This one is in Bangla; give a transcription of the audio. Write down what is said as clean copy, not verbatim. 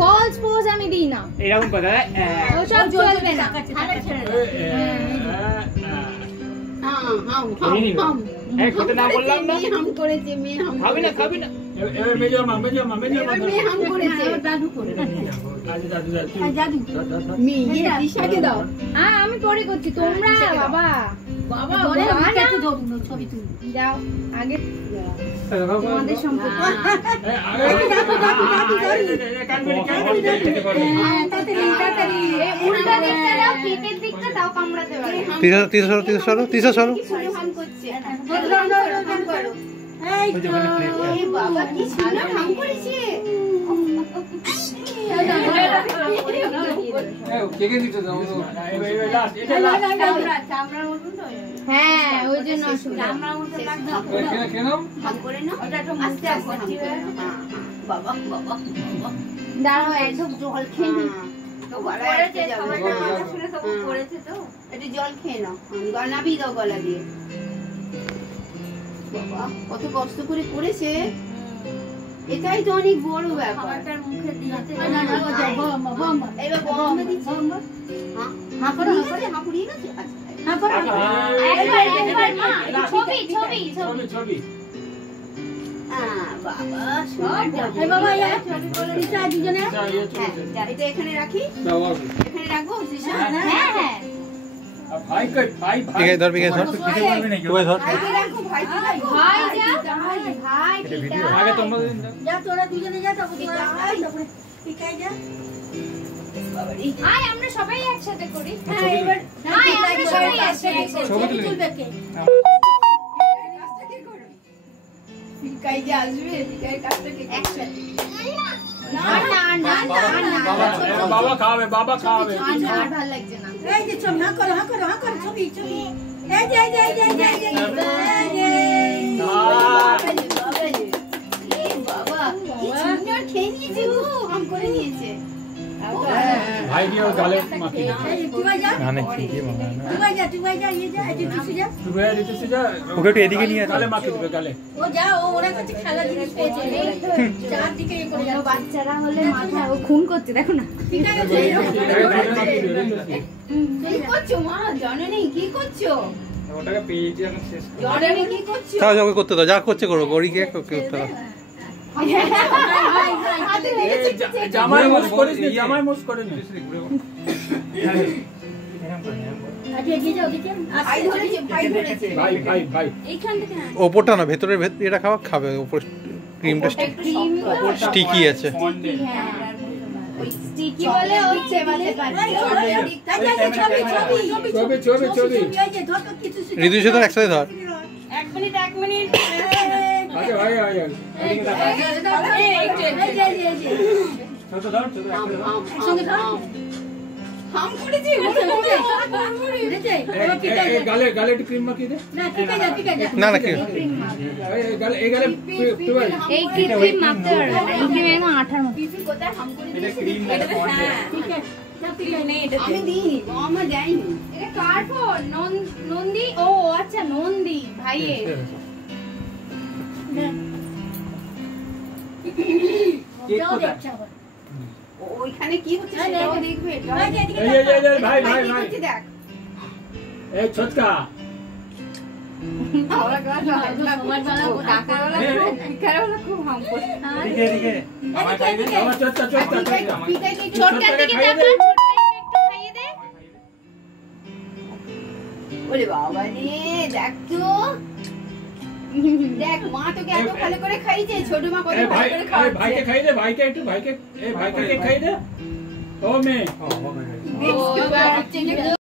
ফলস পোজ আমি দিই না এরকম কথা ওসব চলবে না এই কত না বললাম না হাম করেছে মেয়ে হাম খাবি না এবার মেজর মা মেয়ে হাম করেছে দাদু করে দাদু মেয়ে দিশাকে দাও হ্যাঁ আমি পরে করছি তোমরা বাবা বলে একটু ধরুন ছবি তুল যাও আগে আমাদের সম্পর্ক তাড়াতাড়ি উল্টা দিকটা দাও পেটের দিকটা দাও কামড়াতে পারে তিসা সরো হাম করছে হাম করো এই তো এই বাবা কি ছানা হাম করেছে কেকে দিতে দাও চামড়ার মতন তো হ্যাঁ ওই জন্য চামড়ার মতন লাগবে কেন হাম করে না ওটা একটু আস্তে আস্তে হাম করে বাবা দাঁড়াও একটু জল খেয়ে নি তো করেছে সবাই কথা শুনে সব করেছে তো একটু জল খেয়ে নাও গলাবি দাও গলা দিয়ে বাবা কত কষ্ট করে করেছে এটাই তো অনেক বড় ব্যাপার খাবারটার মুখে দিতে না এবার বম দিচ্ছি হ্যাঁ করো হাঁপুড়িয়ে গেছে আচ্ছা হ্যাঁ করো একবার মা ছবি বাবা এই বাবা দিশা দুজনে এটা এখানে রাখি এখানে রাখবো দিশা হ্যাঁ ভাই ঠিক আছে ধর কিছু বলবি না তুই ধর ভাই আগে তোমরা যা তোরা দুজনে যা তারপরে পিকাই যা আয় আমরা সবাই একসাথে করি হ্যাঁ এবার আয় আমরা সবাই একসাথে ছবি তুলবে কে কাজটা কে করবে পিকাই যা আসবে পিকাই কাজটা কে একসাথে না বাবা খাবে আর ভালো লাগছে না এই যে ছবি হ্যাঁ করো ছবি এই যে বাবা কি সুন্দর খেয়ে নিয়েছে গো হাম করে নিয়েছে ভাই কি ওর গালে মাখি তুই যা না কি বাবা তুই যা ये जा তুই যা ওকে একটু এদিকে নিয়ে গালে মাখি দিবে গালে ও যা ওরা কাছে খেলা জিনিস পেয়েছে চার দিকে এই করে যাও বাচ্চারা হলে মাথা ও খুন করছে দেখো না ঠিক আছে কি করছো মা জননী কি করছো ওটাকে পেয়েছি এখন শেষ জননী কি করছো তাও ওকে করতে দাও যা করছে করো গড়িকে করতে দাও জামাই মোস করিস নি আজকে এগিয়ে যাও দেখেন ভাই এইখান থেকে ওপরটা না ভেতরের এটা খাবে উপর ক্রিমটা স্টিকি আছে স্টিকি বলে ওই চেবাতে পারে ছবি ঋতুর সাথে একসাথে ধর এক মিনিট আগে ভাই হাম করেছি গালে একটু ক্রিম মাখিয়ে দে না কি গালে এই ক্রিম মাখতে হবে এই ক্রিম এর আঠার মতো কোথায় হাম করেছি এটা ক্রিম না আমি দিই মামা দেয়নি এটা কার ফোন নন্দী ও আচ্ছা নন্দী ভাইয়ের ওইখানে কি হচ্ছে সেটাও দেখবে ভাই দেখ এই ছোটকা খুব হাম করে ওরে বাবা রে দেখ তো দেখ মা তোকে এত ভালো করে খাইছে ছোট মা কত ভালো করে খাওয়াচ্ছে ভাইকে খাই দে ভাইকে খাই দে ও মেয়ে